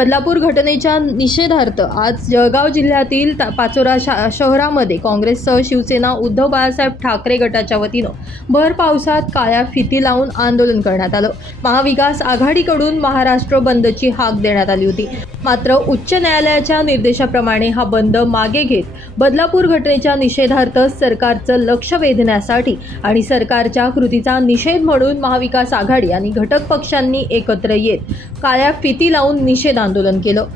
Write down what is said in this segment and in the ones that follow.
बदलापूर घटनेच्या निषेधार्थ आज जळगाव जिल्ह्यातील ता- पाचोरा शा शहरामध्ये काँग्रेससह शिवसेना उद्धव बाळासाहेब ठाकरे गटाच्या वतीनं भर पावसात काळ्या फिती लावून आंदोलन करण्यात आलं. महाविकास आघाडीकडून महाराष्ट्र बंदची हाक देण्यात आली होती. मात्र उच्च न्यायालयाच्या निर्देशाप्रमाणे हा बंद मागे घेत बदलापूर घटनेच्या निषेधार्थ सरकारचं लक्ष वेधण्यासाठी आणि सरकारच्या कृतीचा निषेध म्हणून महाविकास आघाडी आणि घटक पक्षांनी एकत्र येत काळ्या फिती लावून निषेध आंदोलन केलं.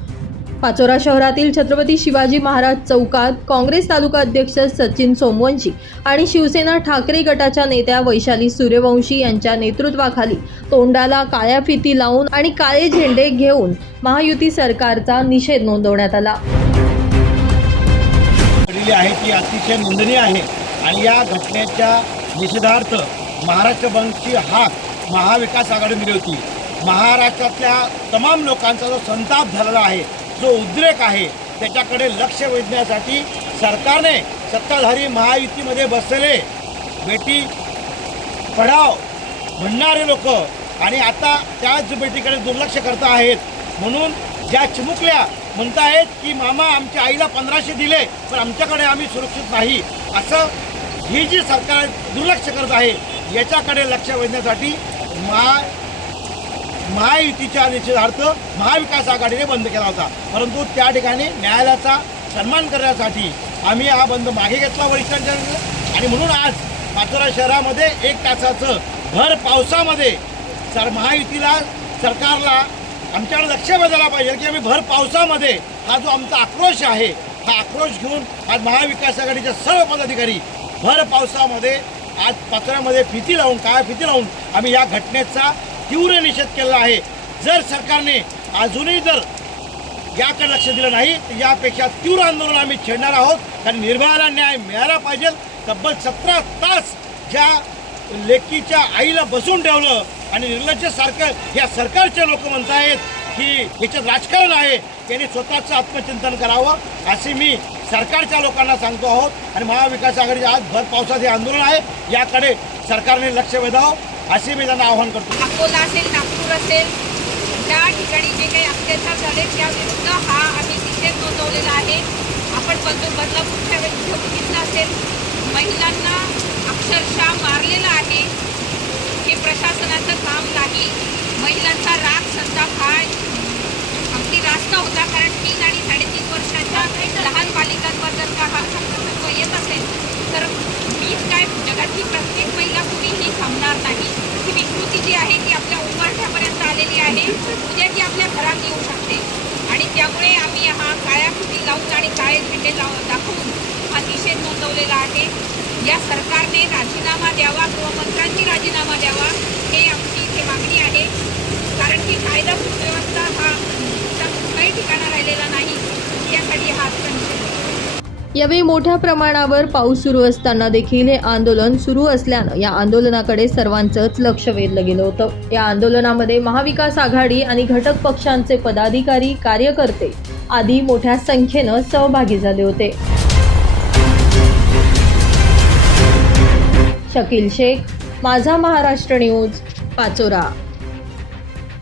पाचोरा शहरातील छत्रपती शिवाजी महाराज चौकात काँग्रेस तालुका अध्यक्ष सचिन सोमवंशी आणि शिवसेना ठाकरे गटाच्या नेत्या वैशाली सूर्यवंशी यांच्या नेतृत्वाखाली तोंडाला काळ्या फिती लावून आणि काळे झेंडे घेऊन महायुती सरकारचा निषेध नोंदवण्यात आला. आहे ती अतिशय निंदनीय आहे आणि या घटनेच्या निषेधार्थ महाराष्ट्र बंदची हाक महाविकास आघाडी दिली होती. महाराष्ट्रातल्या तमाम लोकांचा जो संताप झालेला आहे जो उद्रेक आहे त्याच्याकडे लक्ष वेधण्यासाठी सरकारने सत्ताधारी महायुतीमध्ये बसलेले बेटी पढाव म्हणणारे लोक आणि आता त्याच बेटीकडे दुर्लक्ष करत आहेत. म्हणून ज्या चिमुकल्या म्हणतायत की मामा आमच्या आईला पंधराशे दिले पण आमच्याकडे आम्ही सुरक्षित नाही. असं ही जी सरकार दुर्लक्ष करत आहे याच्याकडे लक्ष वेधण्यासाठी महा महायुतीच्या निषेधार्थ महाविकास आघाडीने बंद केला होता. परंतु त्या ठिकाणी न्यायालयाचा सन्मान करण्यासाठी आम्ही हा बंद मागे घेतला वरिष्ठांच्या आणि म्हणून आज पाचोरा शहरामध्ये एक तासाचं भर पावसामध्ये सर महायुतीला सरकारला आमच्याकडे लक्ष बदलायला पाहिजे की आम्ही भर पावसामध्ये हा जो आमचा आक्रोश आहे हा आक्रोश घेऊन आज महाविकास आघाडीचे सर्व पदाधिकारी भर पावसामध्ये आज पाचोऱ्यामध्ये फिती लावून काय फिती लावून आम्ही या घटनेचा तीव्र निषेध केला आहे. जर सरकारने अजूनही जर याकडे लक्ष दिलं नाही तर यापेक्षा तीव्र आंदोलन आम्ही छेडणार आहोत. कारण निर्भयाला न्याय मिळाला पाहिजे. तब्बल सतरा तास ज्या लेकीच्या आईला बसून ठेवलं आणि निर्लज्जसारखं या सरकारचे लोक म्हणतायत की याच्यात राजकारण आहे त्यांनी स्वतःचं आत्मचिंतन करावं. असे मी सरकारच्या लोकांना सांगतो आहोत. आणि महाविकास आघाडीचे आज भर पावसात हे आंदोलन आहे. याकडे सरकारने लक्ष वेधावं. असे मी त्यांना आव्हान करतो. अकोला असेल नागपूर असेल त्या ठिकाणी जे काही अत्याचार झाले त्याविरुद्ध हा आम्ही निषेध नोंदवलेला आहे. आपण बदल बदलापूरच्या विरुद्ध बघितलं असेल महिलांना अक्षरशः मारलेलं आहे. हे प्रशासनाचं काम नाही. महिलांचा राग संताप हा अगदी रास्त होता कारण तीन आणि साडेतीन वर्षाच्या लहान बालिकांवर जर का हा हक्कतत्व येत असेल तर मीच काय जगातली प्रत्येक महिला कुणीही थांबणार नाही ही विकृती जी आहे ती आपल्या उंबरठ्यापर्यंत आलेली आहे उद्या ती आपल्या घरात येऊ शकते आणि त्यामुळे आम्ही हा काळ्या खुटी लावून आणि काळे झेंडे लाव दाखवून हा निषेध नोंदवलेला आहे. या सरकारने राजीनामा द्यावा गृहमंत्र्यांनी राजीनामा द्यावा हे आमची इथे मागणी आहे. कारण की कायदा सुव्यवस्था हा चा कुठलाही ठिकाणा राहिलेला नाही. यासाठी हा यावेळी मोठ्या प्रमाणावर पाऊस सुरू असताना देखील हे आंदोलन सुरू असल्यानं या आंदोलनाकडे सर्वांचंच लक्ष वेधलं गेलं होतं. या आंदोलनामध्ये महाविकास आघाडी आणि घटक पक्षांचे पदाधिकारी कार्यकर्ते आदी मोठ्या संख्येनं सहभागी झाले होते. शकील शेख माझा महाराष्ट्र न्यूज पाचोरा.